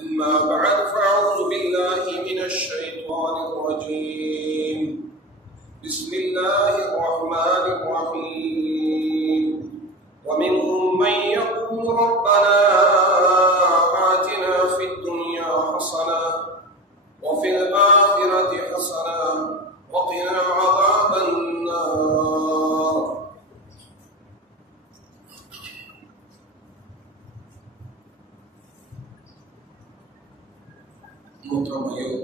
أما بعد فأعوذ بالله من الشيطان الرجيم بسم الله الرحمن الرحيم ومنهم من يقول ربنا آتنا في الدنيا حسنة وفي الآخرة حسنة وقنا عذاب النار. محترم بھائیو،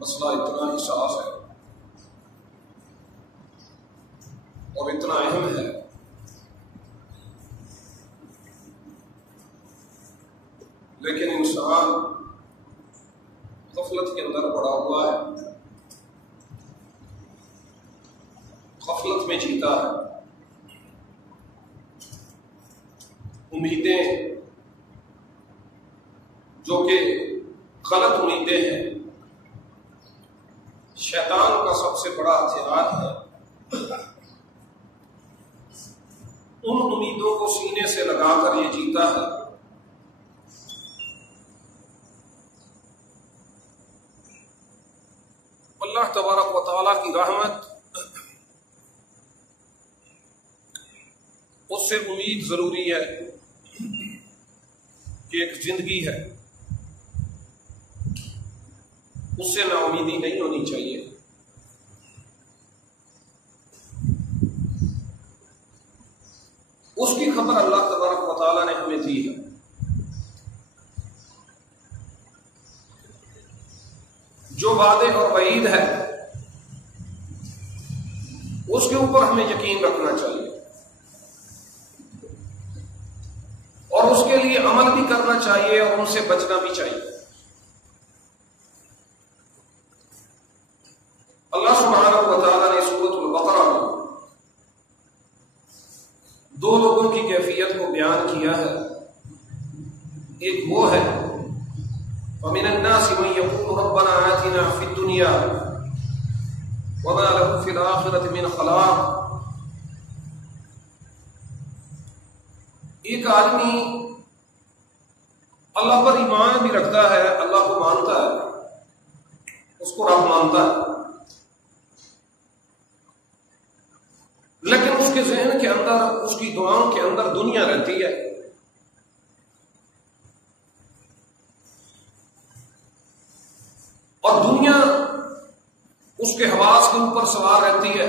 مسئلہ اتنا ہی صاف ہے اور اتنا اہم ہے لیکن انسان غفلت کے اندر پڑا ہوا ہے، غفلت میں جیتا ہے. امیدیں جو کہ غلط امیدیں ہیں، شیطان کا سب سے بڑا ہتھیار ہے. ان امیدوں کو سینے سے لگا کر یہ جیتا ہے. اللہ تبارک و تعالیٰ کی رحمت، اس سے امید ضروری ہے کہ ایک زندگی ہے، اس سے نا امیدی نہیں ہونی چاہیے. اس کی خبر اللہ تبارک و تعالیٰ نے ہمیں دی ہے. جو وعدے اور وعید ہے اس کے اوپر ہمیں یقین رکھنا چاہیے اور اس کے لیے عمل بھی کرنا چاہیے اور ان سے بچنا بھی چاہیے. اللہ سبحانہ و تعالیٰ نے سورۃ البقرہ میں دو لوگوں کی کیفیت کو بیان کیا ہے. ایک وہ ہے وَمِنَ النَّاسِ مَن يَقُولُ رَبَّنَا آتِنَا فِي الدُّنْيَا وَمَا لَهُ فِي الْآخِرَةِ مِنْ خَلَاقٍ. ایک آدمی اللہ پر ایمان بھی رکھتا ہے، اللہ کو مانتا ہے، اس کو رب مانتا ہے، لیکن اس کے ذہن کے اندر، اس کی دعاؤں کے اندر دنیا رہتی ہے. اور دنیا اس کے حواس کے اوپر سوار رہتی ہے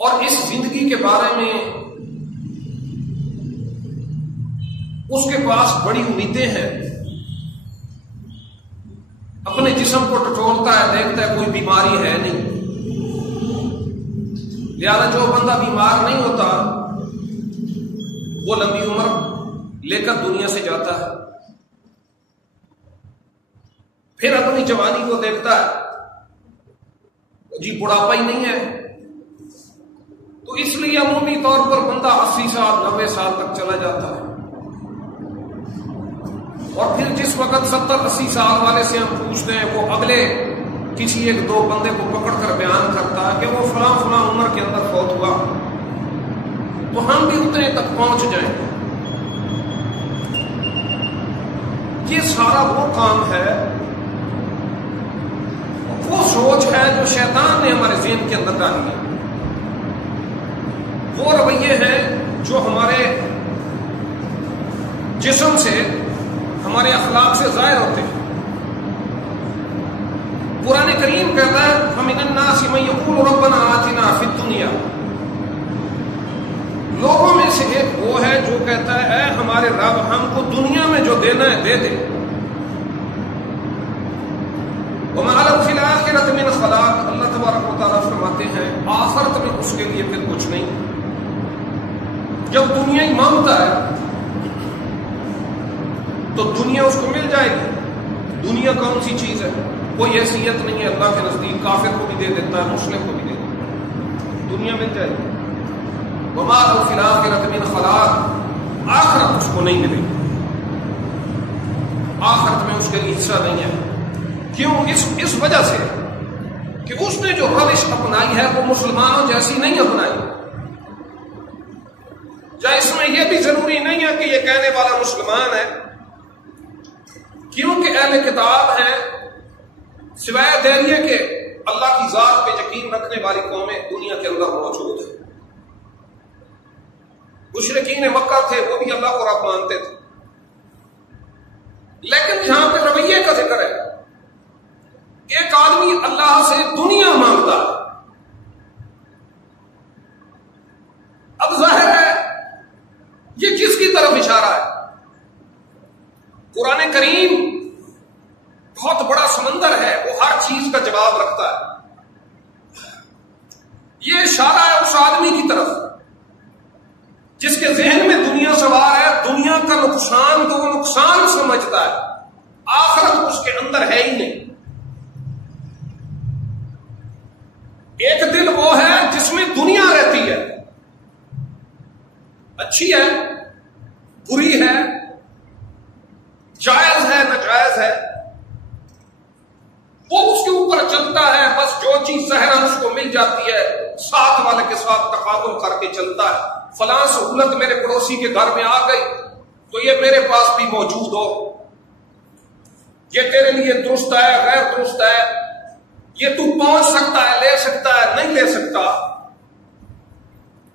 اور اس زندگی کے بارے میں اس کے پاس بڑی امیدیں ہیں. اپنے جسم کو ٹٹولتا ہے، دیکھتا ہے کوئی بیماری ہے نہیں، لہذا جو بندہ بیمار نہیں ہوتا وہ لمبی عمر لے کر دنیا سے جاتا ہے. پھر اپنی جوانی کو دیکھتا ہے، جی بڑھاپا ہی نہیں ہے، تو اس لیے عمومی طور پر بندہ 80 سال 90 سال تک چلا جاتا ہے. اور پھر جس وقت 70-80 سال والے سے ہم پوچھتے ہیں، وہ اگلے کسی ایک دو بندے کو پکڑ کر بیان کرتا ہے کہ وہ فلاں فلاں عمر کے اندر فوت ہوا، تو ہم بھی اتنے تک پہنچ جائیں. یہ سارا وہ کام ہے، وہ سوچ ہے جو شیطان نے ہمارے ذہن کے اندر ڈالی ہے. وہ رویے ہیں جو ہمارے جسم سے، ہمارے اخلاق سے ظاہر ہوتے ہیں. قرآن کریم کہتا ہے وَمِنَ النَّاسِ مَن يَقُولُ رَبَّنَا آتِنَا فِي الدُّنْيَا. لوگوں میں سے ایک وہ ہے جو کہتا ہے اے ہمارے رب، ہم کو دنیا میں جو دینا ہے دے دے. وَمَا لَهُ فِي الْآخِرَةِ مِنْ خَلَاقٍ. اللہ تبارک و تعالیٰ فرماتے ہیں آخرت میں اس کے لیے پھر کچھ نہیں. جب دنیا ہی مانگتا ہے تو دنیا اس کو مل جائے گی. دنیا کون سی چیز ہے؟ کوئی حیثیت نہیں ہے اللہ کے نزدیک. کافر کو بھی دے دیتا ہے، مسلم کو بھی دے دیتا ہے، دنیا مل جائے گی. وَمَا لَهُ فِي الْآخِرَةِ مِنْ خَلَاقٍ. آخرت اس کو نہیں ملے گی، آخرت میں اس کے لیے حصہ نہیں ہے. کیوں؟ اس وجہ سے کہ اس نے جو روش اپنائی ہے وہ مسلمانوں جیسی نہیں اپنائی. یا اس میں یہ بھی ضروری نہیں ہے کہ یہ کہنے والا مسلمان ہے، کیونکہ اہل کتاب ہیں سوائے دیریے کے اللہ کی ذات پہ یقین رکھنے والی قومیں دنیا کے اندر موجود ہیں. مشرکین مکہ تھے، وہ بھی اللہ کو رب مانتے تھے، لیکن یہاں پہ رویے کا ذکر ہے. ایک آدمی اللہ سے دنیا مانگتا ہے. اب ظاہر ہے یہ کس کی طرف اشارہ ہے؟ قرآن کریم بہت بڑا سمندر ہے، وہ ہر چیز کا جواب رکھتا ہے. یہ اشارہ ہے اس آدمی کی طرف جس کے ذہن میں دنیا سوار ہے. دنیا کا نقصان تو وہ نقصان سمجھتا ہے، آخرت اس کے اندر ہے ہی نہیں. ایک دل وہ ہے جس میں دنیا رہتی ہے، اچھی ہے، بری ہے، جائز ہے، ناجائز ہے، وہ اس کے اوپر چلتا ہے. بس جو چیز ظاہراً اس کو مل جاتی ہے ساتھ والے کے ساتھ تقابل کر کے چلتا ہے. فلاں سہولت میرے پڑوسی کے گھر میں آ گئی تو یہ میرے پاس بھی موجود ہو، یہ تیرے لیے درست ہے، غیر درست ہے، یہ تو پہنچ سکتا ہے، لے سکتا ہے، نہیں لے سکتا،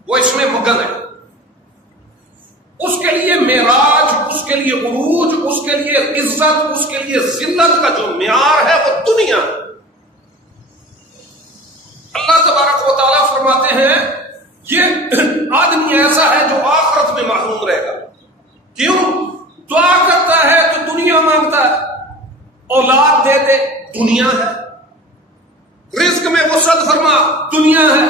وہ اس میں مگن ہے. اس کے لیے معراج، اس کے لیے عروج، اس کے لیے عزت، اس کے لیے ذلت کا جو معیار ہے وہ دنیا. اللہ تبارک و تعالیٰ فرماتے ہیں یہ آدمی ایسا ہے جو آخرت میں محروم رہے گا. کیوں؟ دعا کرتا ہے تو دنیا مانگتا ہے، اولاد دے دے دنیا ہے، رزق میں وسعت فرما دنیا ہے،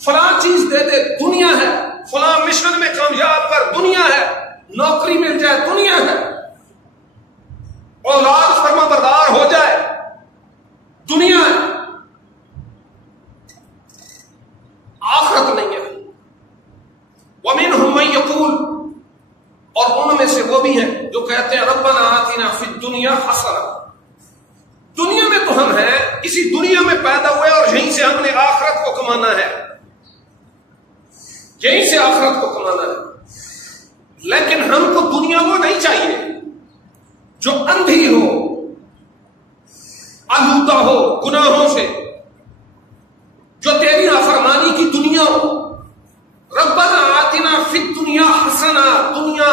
فلاں چیز دے دے دنیا ہے، فلاں مشن میں کامیاب کر دنیا ہے، نوکری مل جائے دنیا ہے، اولاد فرما بردار ہو جائے دنیا ہے. آخرت نہیں ہے. وَمِنْهُمْ مَن يَقُولُ، اور ان میں سے وہ بھی ہیں جو کہتے ہیں ربنا آتنا فی الدنیا حسنہ، دنیا میں تو ہم ہیں، اسی دنیا میں پیدا ہوئے اور یہیں سے ہم نے آخرت کو کمانا ہے، یہیں سے آخرت کو کمانا ہے. لیکن ہم کو دنیا وہ نہیں چاہیے جو اندھی ہو، آلودہ ہو گناہوں سے، جو تیری نافرمانی کی دنیا ہو. ربنا آتنا فی الدنیا حسنہ، دنیا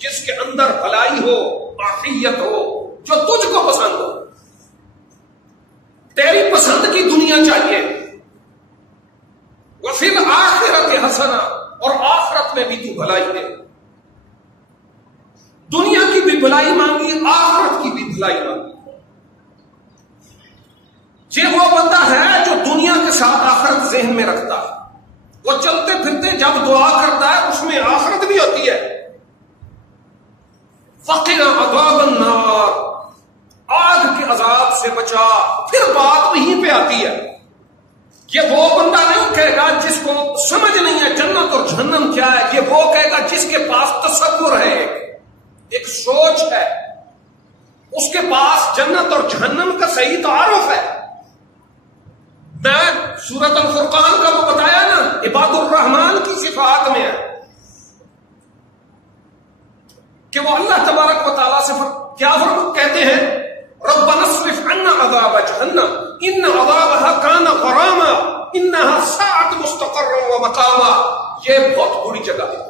جس کے اندر بھلائی ہو، عافیت ہو، جو تجھ کو پسند ہو، تیری پسند کی دنیا چاہیے. وفی الآخرۃ حسنہ، اور آخرت میں بھی تو بھلائی دے. دنیا کی بھی بھلائی مانگی، آخرت کی بھی بھلائی مانگی. یہ وہ بندہ ہے جو دنیا کے ساتھ آخرت ذہن میں رکھتا ہے. وہ چلتے پھرتے جب دعا کرتا ہے اس میں آخرت بھی ہوتی ہے. فقنا عذاب النار، آگ کے عذاب سے بچا. پھر بات وہیں پہ آتی ہے. یہ وہ بندہ نہیں کہے گا جس کو سمجھ نہیں ہے جنت اور جہنم کیا ہے، یہ وہ کہے گا جس کے پاس تصور ہے، ایک سوچ ہے، اس کے پاس جنت اور جہنم کا صحیح تعارف ہے. میں سورۃ الفرقان کا وہ بتایا نا، عباد الرحمن کی صفات میں ہے کہ وہ اللہ تبارک و تعالیٰ سے کیا کہتے ہیں، ربنا اصرف عنا عذاب جہنم ان عذابها کان غراما انها ساعت مستقرا ومقاما. یہ بہت بری جگہ ہے،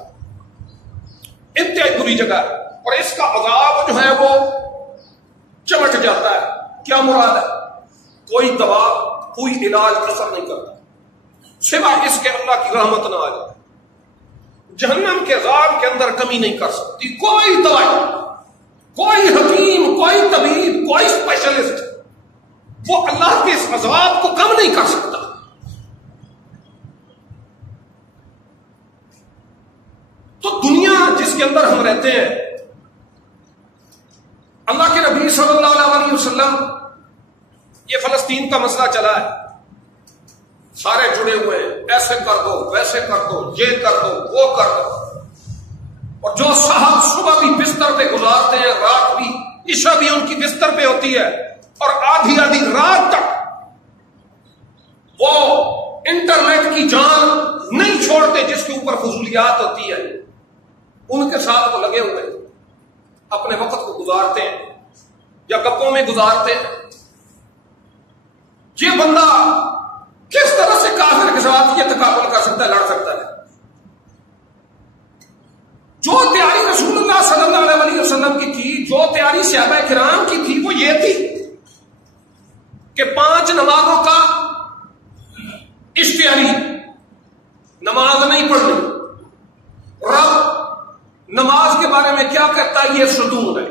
انتہائی بری جگہ ہے، اور اس کا عذاب جو ہے وہ چمٹ جاتا ہے. کیا مراد ہے؟ کوئی دوا، کوئی علاج اثر نہیں کرتا سوائے اس کے اللہ کی رحمت نہ آ جائے. جہنم کے عذاب کے اندر کمی نہیں کر سکتی کوئی دوائی، کوئی حکیم، کوئی طبیب، کوئی اسپیشلسٹ، وہ اللہ کے اس عذاب کو کم نہیں کر سکتا. تو دنیا جس کے اندر ہم رہتے ہیں، اللہ کے نبی صلی اللہ علیہ وسلم، یہ فلسطین کا مسئلہ چلا ہے، سارے جڑے ہوئے ہیں، ایسے کر دو، ویسے کر دو، یہ کر دو، وہ کر دو. اور جو صاحب صبح بھی بستر پہ گزارتے ہیں، رات بھی، عشاء بھی ان کی بستر پہ ہوتی ہے، اور آدھی آدھی رات تک وہ انٹرنیٹ کی جان نہیں چھوڑتے جس کے اوپر فضولیات ہوتی ہے، ان کے ساتھ وہ لگے ہوئے اپنے وقت کو گزارتے ہیں یا گپوں میں گزارتے ہیں۔ یہ بندہ کس طرح سے کافر کے ساتھ یہ تقابل کر سکتا ہے، لڑ سکتا ہے؟ جو تیاری رسول اللہ صلی اللہ علیہ وسلم کی تھی، جو تیاری صحابہ کرام کی تھی، وہ یہ تھی کہ 5 نمازوں کا اشتہاری نماز نہیں پڑھنی۔ رب نماز کے بارے میں کیا کہتا ہے؟ یہ ستون ہے،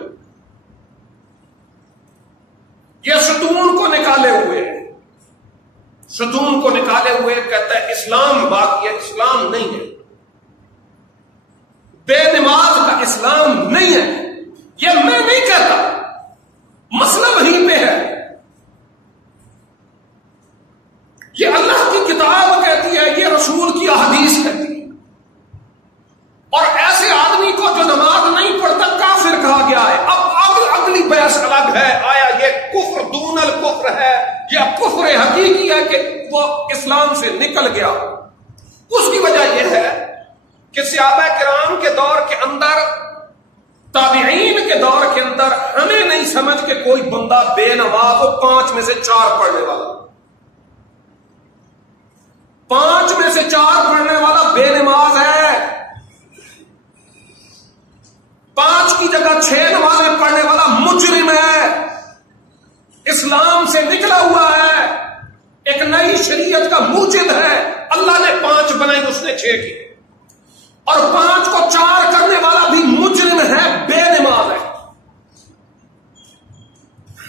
یہ ستون کو نکالے ہوئے، ستون کو نکالے ہوئے کہتا ہے اسلام باقی ہے، اسلام نہیں ہے، بے نماز کا اسلام نہیں ہے۔ یہ میں نہیں کہتا، مسئلہ وہیں پہ ہے، یہ اللہ کی کتاب کہتی ہے، یہ رسول کی احادیث کہتی ہے۔ اور ایسے آدمی کو جو نماز نہیں پڑھتا کافر کہا گیا ہے۔ اب اگلی بحث الگ ہے، آیا یہ کفر دون الکفر ہے یا کفر حقیقی ہے کہ وہ اسلام سے نکل گیا؟ اس کی وجہ یہ ہے کہ صحابہ کرام کے دور کے اندر، تابعین کے دور کے اندر ہمیں نہیں سمجھ کہ کوئی بندہ بے نماز ہو 5 میں سے 4 پڑھنے والا، 5 میں سے 4 پڑھنے والا بے نماز ہے، 5 کی جگہ 6 نمازیں پڑھنے والا مجرم ہے، اسلام سے نکلا ہوا ہے، ایک نئی شریعت کا موجد ہے۔ اللہ نے 5 بنائی، اس نے 6 کی، اور 5 کو 4 کرنے والا بھی مجرم ہے، بے نماز ہے۔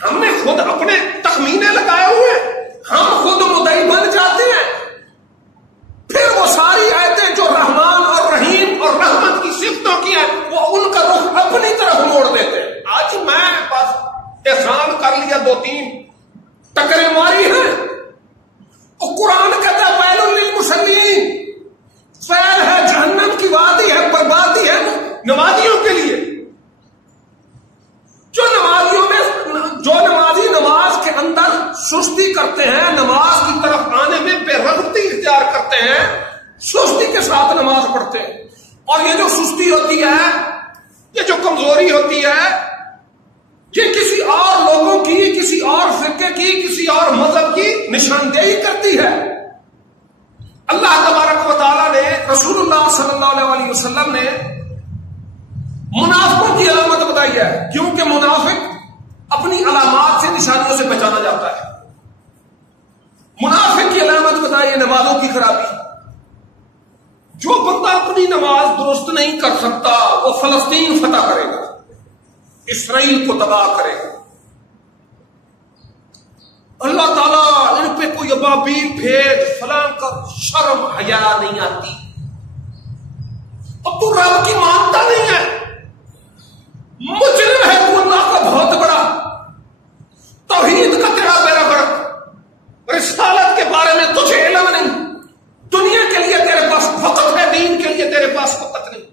ہم نے خود اپنے تخمینے لگائے ہوئے، ہم خود مدعی بن جاتے ہیں، پھر وہ ساری آیتیں جو رحمان اور رحیم اور رحمت کی صفتوں کی ہیں وہ ان کا رخ اپنی طرف موڑ دیتے ہیں۔ آج میں بس احسان کر لیا، 2-3 ٹکریں ماری ہیں، اور قرآن کہتا ہے ویل للمصلین، ویل ہے، جہنم کی وادی ہے، بربادی ہے نمازیوں کے لیے۔ جو نمازی نماز کے اندر سستی کرتے ہیں، نماز کی طرف آنے میں بے رغبتی اختیار کرتے ہیں، سستی کے ساتھ نماز پڑھتے ہیں، اور یہ جو سستی ہوتی ہے، یہ جو کمزوری ہوتی ہے، یہ کسی اور لوگوں کی، کسی اور فرقے کی، کسی اور مذہب کی نشاندہی کرتی ہے۔ اللہ تبارک و تعالیٰ نے، رسول اللہ صلی اللہ علیہ وسلم نے منافقوں کی علامت بتائی ہے، کیونکہ منافق اپنی علامات سے، نشانیوں سے پہچانا جاتا ہے۔ منافق کی علامت بتائی ہے نمازوں کی خرابی۔ جو بندہ اپنی نماز درست نہیں کر سکتا وہ فلسطین فتح کرے گا، اسرائیل کو تباہ کرے گا۔ اللہ تعالیٰ ان پہ کوئی ابابیل بھیج، فلاں کا، شرم حیا نہیں آتی، اب تو رب کی مانتا نہیں ہے، مجرم ہے تو اللہ کا بہت بڑا، توحید کا تیرا بیڑا غرق، رسالت کے بارے میں تجھے علم نہیں، دنیا کے لیے تیرے پاس وقت ہے، دین کے لیے تیرے پاس وقت نہیں۔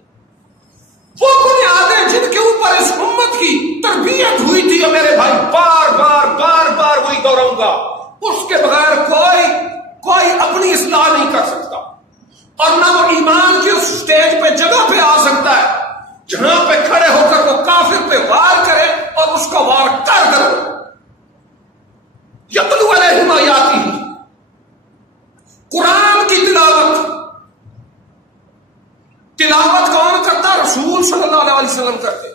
وہ بنیادیں جن کے اوپر اس امت کی تربیت ہوئی تھی، اور میرے بھائی بار بار وہی دہراؤں گا، اس کے بغیر کوئی اپنی اصلاح نہیں کر سکتا، اور نہ وہ ایمان کی اس سٹیج پہ، جگہ پہ آ سکتا ہے جہاں پہ کھڑے ہو کر وہ کافر پہ وار کرے اور اس کا وار کر کرو۔ یتلو علیہم آیاتہ، قرآن کی تلاوت کون کرتا؟ رسول صلی اللہ علیہ وسلم کرتے،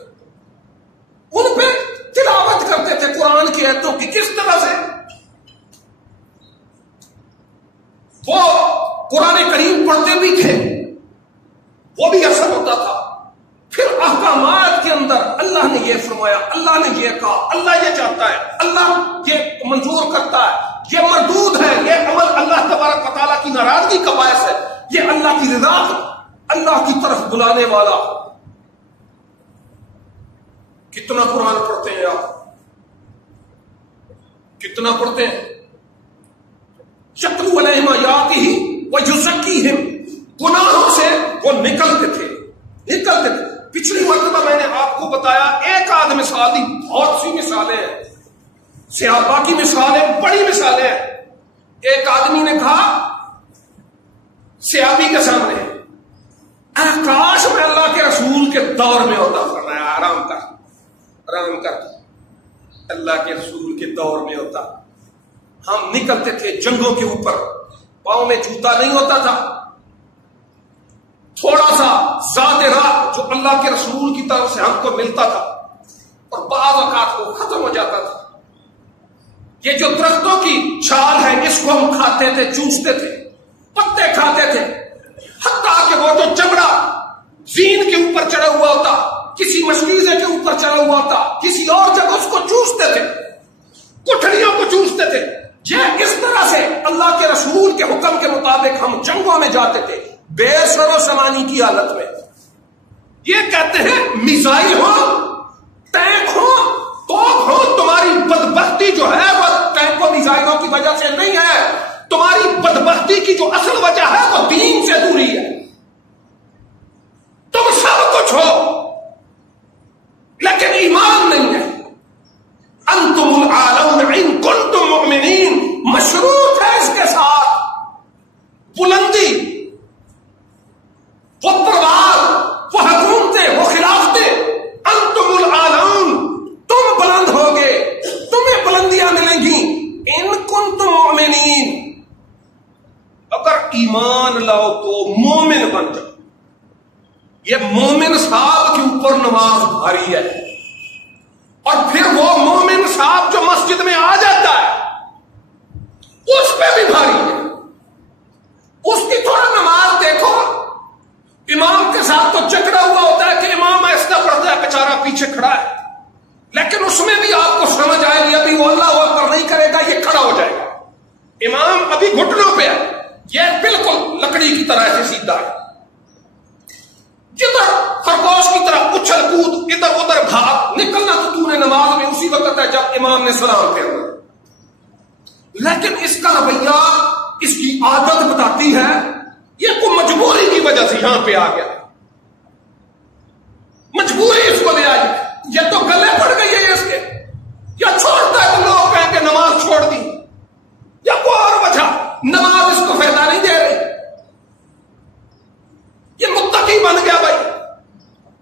ان پہ تلاوت کرتے تھے قرآن کی آیتوں کی۔ کس طرح سے؟ وہ قرآن کریم پڑھتے بھی تھے، وہ بھی اثر ہوتا تھا، پھر احکامات کے اندر اللہ نے یہ فرمایا، اللہ نے یہ کہا، اللہ یہ چاہتا ہے، اللہ یہ منظور کرتا ہے، یہ مردود ہے، یہ عمل اللہ تبارک و تعالیٰ کی ناراضگی کا باعث ہے، یہ اللہ کی رضا، اللہ کی طرف بلانے والا۔ کتنا قرآن پڑھتے ہیں آپ؟ کتنا پڑھتے ہیں؟ یتلو علیہم آیاتہ ویزکیہم، گناہوں سے وہ نکلتے تھے۔ پچھلی مرتبہ میں نے آپ کو بتایا، ایک آدھ مثال دی، بہت سی مثالیں ہیں، صحابہ کی مثالیں، بڑی مثالیں ہیں۔ ایک آدمی نے کہا صحابی کے سامنے، کاش میں اللہ کے رسول کے دور میں ہوتا، فرمایا آرام کر، اللہ کے رسول کے دور میں ہوتا، ہم نکلتے تھے جنگوں کے اوپر، پاؤں میں جوتا نہیں ہوتا تھا، تھوڑا سا ذات راہ جو اللہ کے رسول کی طرف سے ہم کو ملتا تھا اور بعض اوقات وہ ختم ہو جاتا تھا۔ یہ جو درختوں کی چھال ہے اس کو ہم کھاتے تھے، چوستے تھے، پتے کھاتے تھے، حتیٰ کہ وہ جو چمڑا زین کے اوپر چڑھا ہوا ہوتا، کسی مشکیزے کے اوپر چڑھا ہوا ہوتا، کسی اور جگہ اس کو چوستے تھے، کٹھڑیوں کو چوستے تھے۔ یہ اس طرح سے اللہ کے رسول کے حکم کے مطابق ہم جنگوں میں جاتے تھے، بے سر و سامانی کی حالت میں۔ یہ کہتے ہیں میزائل ہو، ٹینک ہو، توپ ہو، تمہاری بدبختی جو ہے وہ ٹینکوں میزائلوں کی وجہ سے نہیں ہے، تمہاری بدبختی کی جو اصل وجہ ہے وہ دین سے دوری ہے۔ تم سب کچھ ہو لیکن ایمان نہیں ہے۔ انتم العالون ان کنتم مؤمنین مشروط ہے اس کے ساتھ بلندی، وہ پروار، وہ حکومتیں، وہ خلافتیں۔ انتم العالون، تم بلند ہوگے، تمہیں بلندیاں ملیں گی ان کنتم مؤمنین، اگر ایمان لاؤ تو مومن بن جاؤ۔ یہ مومن صاحب کے اوپر نماز بھاری ہے، اور پھر وہ مومن صاحب جو مسجد میں آ جاتا ہے اس پہ بھی بھاری ہے۔ اس کی تھوڑا نماز دیکھو، امام کے ساتھ تو چکرا ہوا ہوتا ہے کہ امام ایسا پڑھتا ہے، بیچارہ پیچھے کھڑا ہے، لیکن اس میں بھی آپ کو سمجھ آئے گی ابھی وہ اللہ اکبر نہیں کرے گا، یہ کھڑا ہو جائے گا، امام ابھی گھٹنوں پہ ہے، یہ بالکل لکڑی کی طرح ایسے سیدھا ہے، جدھر خرگوش کی طرح اچھل کود، ادھر ادھر بھاگ نکلنا تو تو نے نماز میں اسی وقت ہے جب امام نے سلام پھیرنا۔ لیکن اس کا رویہ، اس کی عادت بتاتی ہے یہ کوئی مجبوری کی وجہ سے یہاں پہ آ گیا، مجبوری اس کو لے آئی، یہ تو گلے پڑ گئی ہے اس کے، یا چھوڑتا ہے تو لوگ کہیں کہ نماز چھوڑ دی، یا کوئی اور وجہ، نماز اس کو فائدہ نہیں دے رہی، یہ متقی بن گیا بھائی،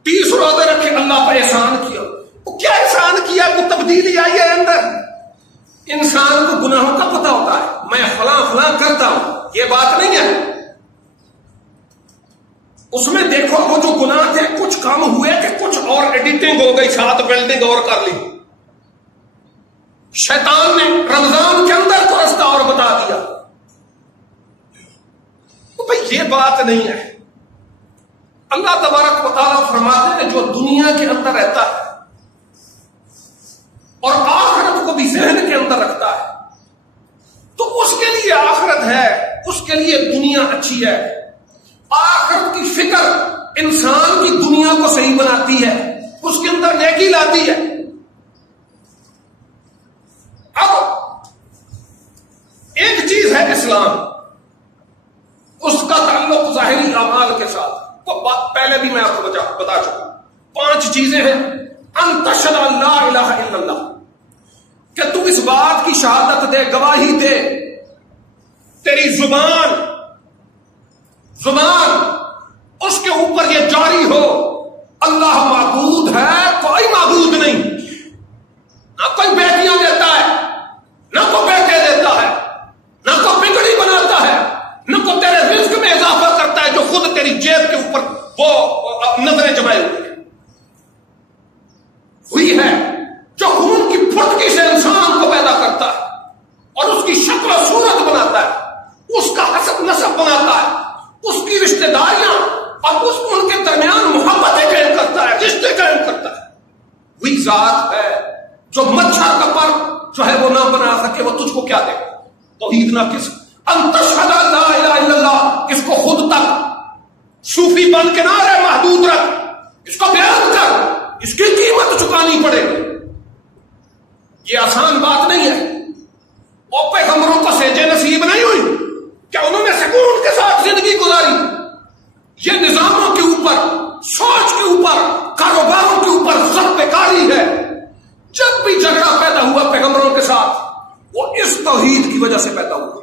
30 روزے رکھے، اللہ پہ احسان کیا، وہ کیا احسان کیا، کوئی تبدیلی آئی ہے اندر؟ انسان کو گناہوں کا پتہ ہوتا ہے، میں فلاں کرتا ہوں، یہ بات نہیں ہے، اس میں دیکھو وہ جو گناہ تھے کچھ کم ہوئے کہ کچھ اور ایڈیٹنگ ہو گئی، ساتھ بلڈنگ اور کر لی، شیطان نے رمضان کے اندر تو رستہ اور بتا دیا، تو بھائی یہ بات نہیں ہے۔ اللہ تبارک و تعالیٰ فرماتے ہیں جو دنیا کے اندر رہتا ہے اور آخرت کو بھی ذہن کے اندر رکھتا ہے تو اس کے لیے آخرت ہے، اس کے لیے دنیا اچھی ہے۔ آخرت کی فکر انسان کی دنیا کو صحیح بناتی ہے، اس کے اندر نیکی لاتی ہے۔ اب ایک چیز ہے اسلام، اس کا تعلق ظاہری اعمال کے ساتھ، وہ بات پہلے بھی میں آپ کو بتا چکا، 5 چیزیں ہیں۔ ان تشہد ان لا الہ الا اللہ، کہ تو اس بات کی شہادت دے، گواہی دے، تیری زبان اس کے اوپر یہ جاری ہو اللہ معبود ہے، کوئی معبود نہیں، نہ کوئی بیٹیاں دیتا ہے، نہ کوئی بیٹے دیتا ہے، نہ کوئی بگڑی بناتا ہے، نہ کوئی تیرے رزق میں اضافہ کرتا ہے جو خود تیری جیب کے اوپر وہ نظریں جمائے ہوئی ہے، جو خون کی پھٹکی سے انسان کو پیدا کرتا ہے اور اس کی شکل و صورت بناتا ہے، اس کا حسب نسب بناتا ہے، اس کی رشتہ داریاں اور ان کے درمیان محبتیں قائم کرتا ہے، رشتے قائم کرتا ہے، وہی ذات ہے جو مچھر کا پر جو ہے وہ نہ بنا سکے، وہ تجھ کو کیا دے گا؟ توحید نہ کس ان تشہد ان لا الہ الا اللہ، اس کو خود تک صوفی بن کے نہ رہے، محدود رکھ، اس کو بیان کر، اس کی قیمت چکانی پڑے گی، یہ آسان بات نہیں ہے۔ اور پیغمبروں کو سیجے نصیب نہیں ہوئی، کیا انہوں نے سکون کے ساتھ زندگی گزاری؟ یہ نظاموں کے اوپر، سوچ کے اوپر، کاروباروں کے اوپر ضرب کاری ہے۔ جب بھی جھگڑا پیدا ہوا پیغمبروں کے ساتھ وہ اس توحید کی وجہ سے پیدا ہوا،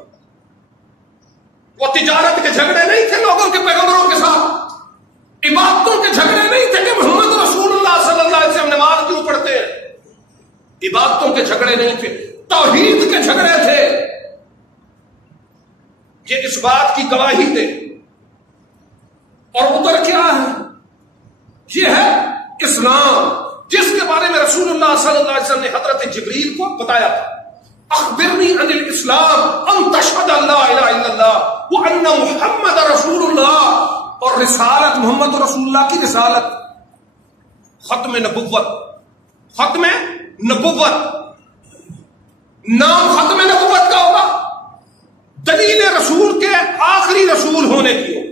وہ تجارت کے جھگڑے نہیں تھے لوگوں کے پیغمبروں کے ساتھ، عبادتوں کے جھگڑے نہیں تھے کہ محمد رسول اللہ صلی اللہ علیہ وسلم نماز کیوں پڑھتے ہیں، عبادتوں کے جھگڑے نہیں تھے، توحید کے جھگڑے تھے۔ یہ اس بات کی گواہی دے۔ اور ادھر کیا ہے؟ یہ ہے اسلام، جس کے بارے میں رسول اللہ صلی اللہ علیہ وسلم نے حضرت جبریل کو بتایا تھا، اخبرنی عن الاسلام ان تشہد ان لا الہ الا اللہ وان محمد رسول اللہ۔ اور رسالت، محمد رسول اللہ کی رسالت، ختم نبوت، ختم نبوت، نام ختم نبوت کا ہوگا، دلیل رسول کے آخری رسول ہونے کی ہو۔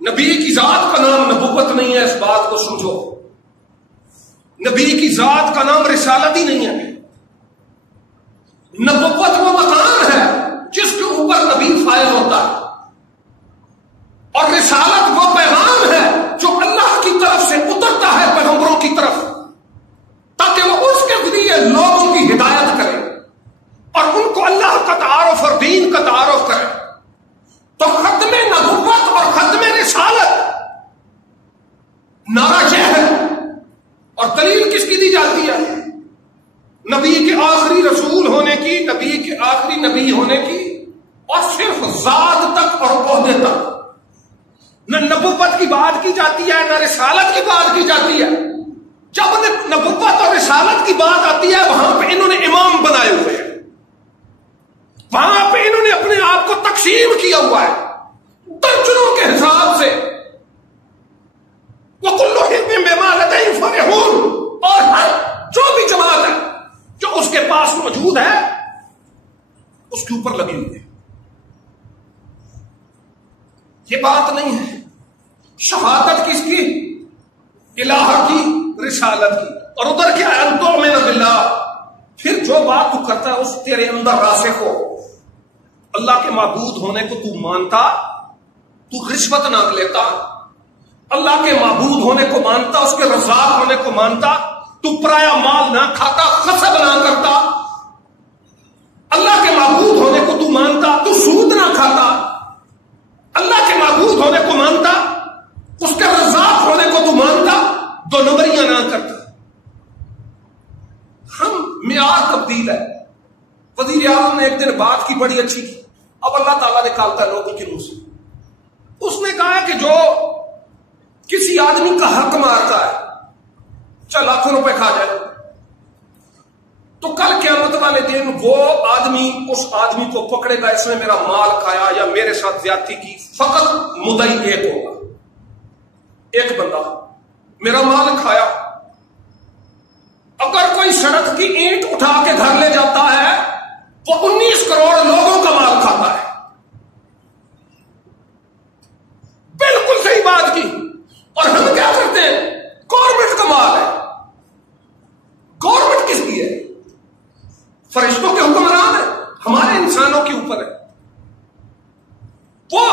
نبی کی ذات کا نام نبوت نہیں ہے، اس بات کو سمجھو۔ نبی کی ذات کا نام رسالت ہی نہیں ہے۔ نبوت وہ مقام ہے جس کے اوپر نبی فائز ہوتا ہے، اور رسالت وہ پیغام ہے جو اللہ کی طرف سے اترتا ہے پیغمبروں کی طرف، تاکہ وہ اس کے ذریعے لوگوں کی ہدایت کرے اور ان کو اللہ کا تعارف اور دین کا تعارف کرے۔ تو ختم نبوت اور ختم رسالت نعرہ یہ ہے، اور دلیل کس کی دی جاتی ہے؟ نبی کے آخری رسول ہونے کی، نبی کے آخری نبی ہونے کی، اور صرف ذات تک اور عہدے تک۔ نہ نبوت کی بات کی جاتی ہے، نہ رسالت کی بات کی جاتی ہے۔ جب نبوت اور رسالت کی بات آتی ہے، وہاں پہ انہوں نے امام بنائے ہوئے ہیں، وہاں پہ انہوں نے اپنے آپ کو تقسیم کیا ہوا ہے درجنوں کے حساب سے۔ وَكُلُّ حِزْبٍ بِمَا لَدَيْهِمْ فَرِحُونَ، اور ہر جو بھی جماعت ہے جو اس کے پاس موجود ہے اس کے اوپر لگی ہوئی ہے۔ یہ بات نہیں ہے شہادت کس کی؟ الہ کی، رسالت کی۔ اور ادھر کیا ہے؟ ان تؤمن باللہ، پھر جو بات تو کرتا ہے اس تیرے اندر راسخ ہو، اللہ کے معبود ہونے کو تو مانتا، تو رشوت نہ لیتا، اللہ کے معبود ہونے کو مانتا، اس کے رزاق ہونے کو مانتا، تو پرایا مال نہ کھاتا، غصب نہ کرتا، اللہ کے معبود ہونے کو تو مانتا، تو سود نہ کھاتا، اللہ کے معبود ہونے کو مانتا، اس کے رزاق ہونے کو تو مانتا، دو نمبریاں نہ کرتا۔ ہم معیار تبدیل ہے۔ وزیر اعظم نے ایک دن بات کی بڑی اچھی کی، اب اللہ تعالیٰ نکالتا ہے لوگوں کے منہ سے۔ اس نے کہا کہ جو کسی آدمی کا حق مارتا ہے، چل لاکھوں روپے کھا جائے، تو کل قیامت والے دن وہ آدمی اس آدمی کو پکڑے گا، اس نے میرا مال کھایا یا میرے ساتھ زیادتی کی، فقط مدعی ایک ہوگا، ایک بندہ میرا مال کھایا۔ اگر کوئی سڑک کی اینٹ اٹھا کے گھر لے جاتا ہے، وہ 19 کروڑ لوگوں کا مال کھاتا ہے۔ بالکل صحیح بات کی۔ اور ہم کیا کرتے ہیں؟ گورنمنٹ کا مال ہے۔ گورنمنٹ کس کی ہے؟ فرشتوں کے حکمران ہے، ہمارے انسانوں کے اوپر ہے۔ وہ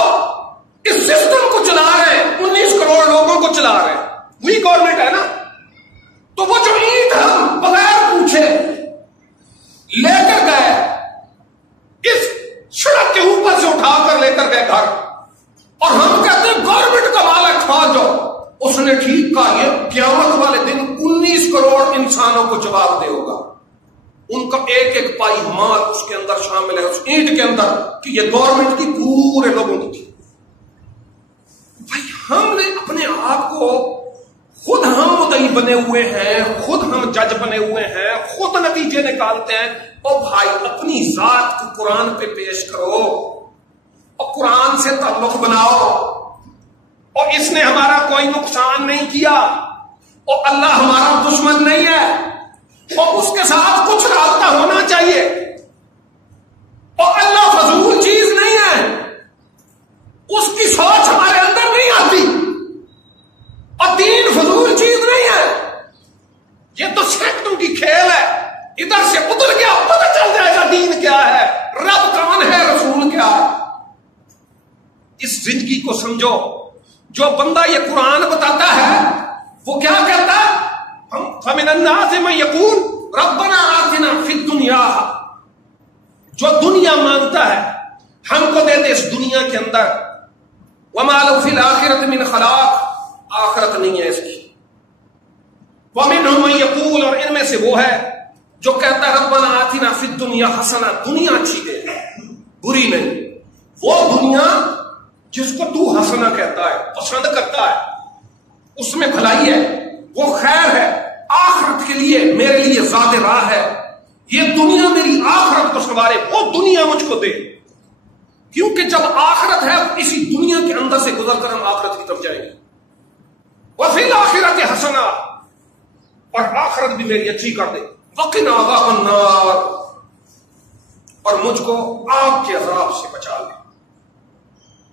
اس سسٹم کو چلا رہے ہیں، 19 کروڑ لوگوں کو چلا رہے ہیں، وہی گورنمنٹ ہے نا۔ تو وہ جو اینٹ ہم بغیر پوچھے لے کر گئے، اس سڑک کے اوپر سے اٹھا کر لے کر گئے گھر، اور ہم کہتے ہیں گورنمنٹ کا مال ہے، کھا جاؤ۔ اس نے ٹھیک کہا، یہ قیامت والے دن 19 کروڑ انسانوں کو جواب دے ہوگا، ان کا ایک ایک پائی مال اس کے اندر شامل ہے، اس اینٹ کے اندر، کہ یہ گورنمنٹ کی پورے لوگوں کی تھی۔ بھائی ہم نے اپنے آپ کو، خود ہم مدعی بنے ہوئے ہیں، خود ہم جج بنے ہوئے ہیں، خود نتیجے نکالتے ہیں۔ اور بھائی اپنی ذات کو قرآن پہ پیش کرو اور قرآن سے تعلق بناؤ، اور اس نے ہمارا کوئی نقصان نہیں کیا، اور اللہ ہمارا دشمن نہیں ہے، اور اس کے ساتھ کچھ رابطہ ہونا چاہیے، اور اللہ فضول چیز نہیں ہے، اس کی سوچ ہمارے اندر نہیں آتی، اور دین فضول چیز نہیں ہے۔ یہ تو سیکٹوں کی کھیل ہے، ادھر سے ادھر گیا پتہ چل جائے گا دین کیا ہے، رب کون ہے، رسول کیا ہے۔ اس زندگی کو سمجھو۔ جو بندہ یہ قرآن بتاتا ہے وہ کیا کہتا ہے؟ فَمِنَ النَّاسِ مَن يَقُولُ رَبَّنَا آتِنَا فِي الدُّنْيَا جو دنیا مانگتا ہے ہم کو دے دے اس دنیا کے اندر. وما له فی الآخرۃ من خلاق, آخرت نہیں ہے اس کی. ومنهم من یقول, اور ان میں سے وہ ہے جو کہتا ہے ربنا آتنا فی الدنیا حسنہ, دنیا اچھی دے بری نہیں. وہ دنیا جس کو تو حسنہ کہتا ہے, پسند کرتا ہے, اس میں بھلائی ہے, وہ خیر ہے, آخرت کے لیے میرے لیے ذات راہ ہے, یہ دنیا میری آخرت کو سنوارے, وہ دنیا مجھ کو دے. کیونکہ جب آخرت ہے اسی دنیا کے اندر سے گزر کر ہم آخرت کی طرف جائیں گے. وفی الآخرۃ حسنہ, اور آخرت بھی میری اچھی کر دے. وقنا عذاب النار, اور مجھ کو آگ کے عذاب سے بچا لے,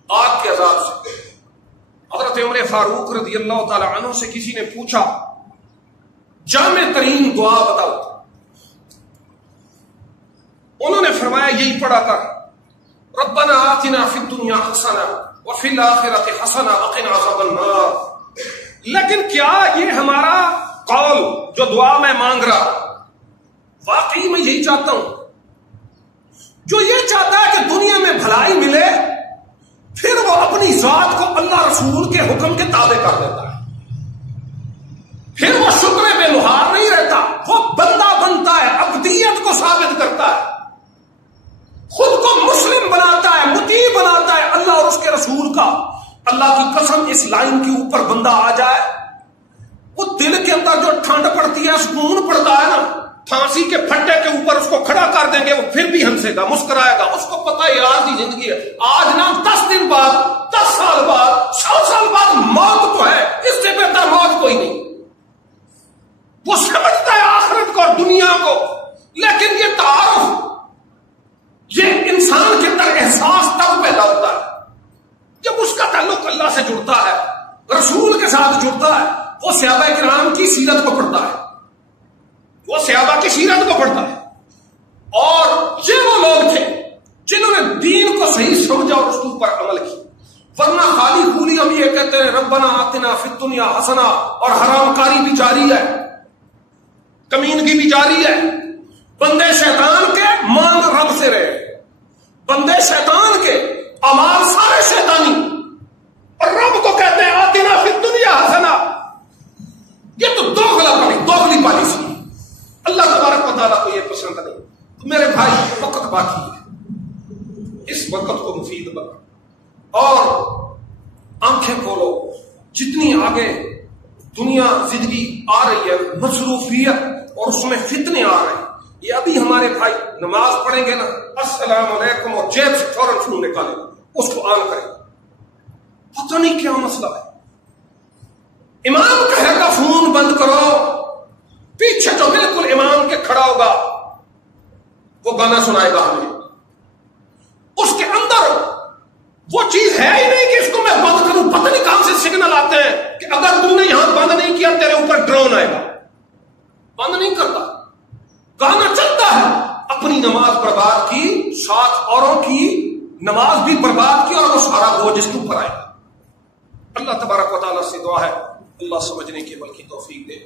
آگ کے عذاب سے. حضرت عمر فاروق رضی اللہ تعالی عنہ سے کسی نے پوچھا جامع ترین دعا بتاؤ, انہوں نے فرمایا یہی پڑھا کر ربنا آتنا فی الدنیا حسنہ وفی الآخرۃ حسنہ وقنا عذاب النار. لیکن کیا یہ ہمارا قول جو دعا میں مانگ رہا, واقعی میں یہی چاہتا ہوں؟ جو یہ چاہتا ہے کہ دنیا میں بھلائی ملے پھر وہ اپنی ذات کو اللہ رسول کے حکم کے تابع کر دیتا ہے, پھر وہ شکر بے لحاظ نہیں رہتا, وہ بندہ بنتا ہے, عبدیت کو ثابت کرتا ہے, خود کو مسلم بناتا ہے, مطیع بناتا ہے اللہ اور اس کے رسول کا. اللہ کی قسم اس لائن کے اوپر بندہ آ جائے, وہ دل کے اندر جو ٹھنڈ پڑتی ہے, سکون پڑتا ہے نا, پھانسی کے پھٹے کے اوپر اس کو کھڑا کر دیں گے, وہ پھر بھی ہنسے گا, مسکرائے گا. اس کو پتہ ہے آج کی زندگی ہے, آج نہ 10 دن بعد, 10 سال بعد, 100 سال بعد موت تو ہے, اس سے بہتر موت کوئی نہیں. وہ سمجھتا ہے آخرت کو اور دنیا کو, لیکن یہ تعارف, یہ انسان کے اندر احساس تب پیدا ہوتا ہے جب اس کا تعلق اللہ سے جڑتا ہے, رسول کے ساتھ جڑتا ہے. وہ صحابہ کرام کی سیرت کو پڑھتا ہے, وہ صحابہ کی سیرت کو پڑھتا ہے, اور یہ وہ لوگ تھے جنہوں نے دین کو صحیح سمجھا اور اس کے اوپر عمل کی. ورنہ خالی خولی ہم یہ کہتے ہیں ربنا آتنا فی الدنیا حسنہ, اور حرام کاری بھی جاری ہے, کمینگی بھی جاری ہے. بندے شیطان کے مانگ رب سے رہے, بندے شیطان کے اعمال سارے شیطانی, اور رب کو کہتے ہیں آتنا فی الدنیا حسنہ. یہ تو دوغلی پالیسی ہے, اللہ تبارک و تعالیٰ کو یہ پسند نہیں. تو میرے بھائی وقت باقی ہے, اس وقت کو مفید بنا اور آنکھیں کھولو. جتنی آگے دنیا زندگی آ رہی ہے, مصروفیت اور اس میں فتنے آ رہے ہیں, یہ ابھی ہمارے بھائی نماز پڑھیں گے نا, السلام علیکم, اور جیب سے فوراً فون نکالیں, اس کو آن کریں, پتہ نہیں کیا مسئلہ ہے. امام کہے گا فون بند کرو, پیچھے جو بالکل امام کے کھڑا ہوگا وہ گانا سنائے گا ہمیں. اس کے اندر وہ چیز ہے ہی نہیں کہ اس کو میں بند کروں. پتہ نہیں کہاں سے سگنل آتے ہیں کہ اگر تم نے یہاں بند نہیں کیا تیرے اوپر ڈرون آئے گا. بند نہیں کرتا, گانا چلتا ہے. اپنی نماز برباد کی, ساتھ اوروں کی نماز بھی برباد کی, اور وہ سارا بوجھ اس کے اوپر آئے گا. اللہ تبارک و تعالیٰ سے دعا ہے اللہ سمجھنے کے عمل کی توفیق دے.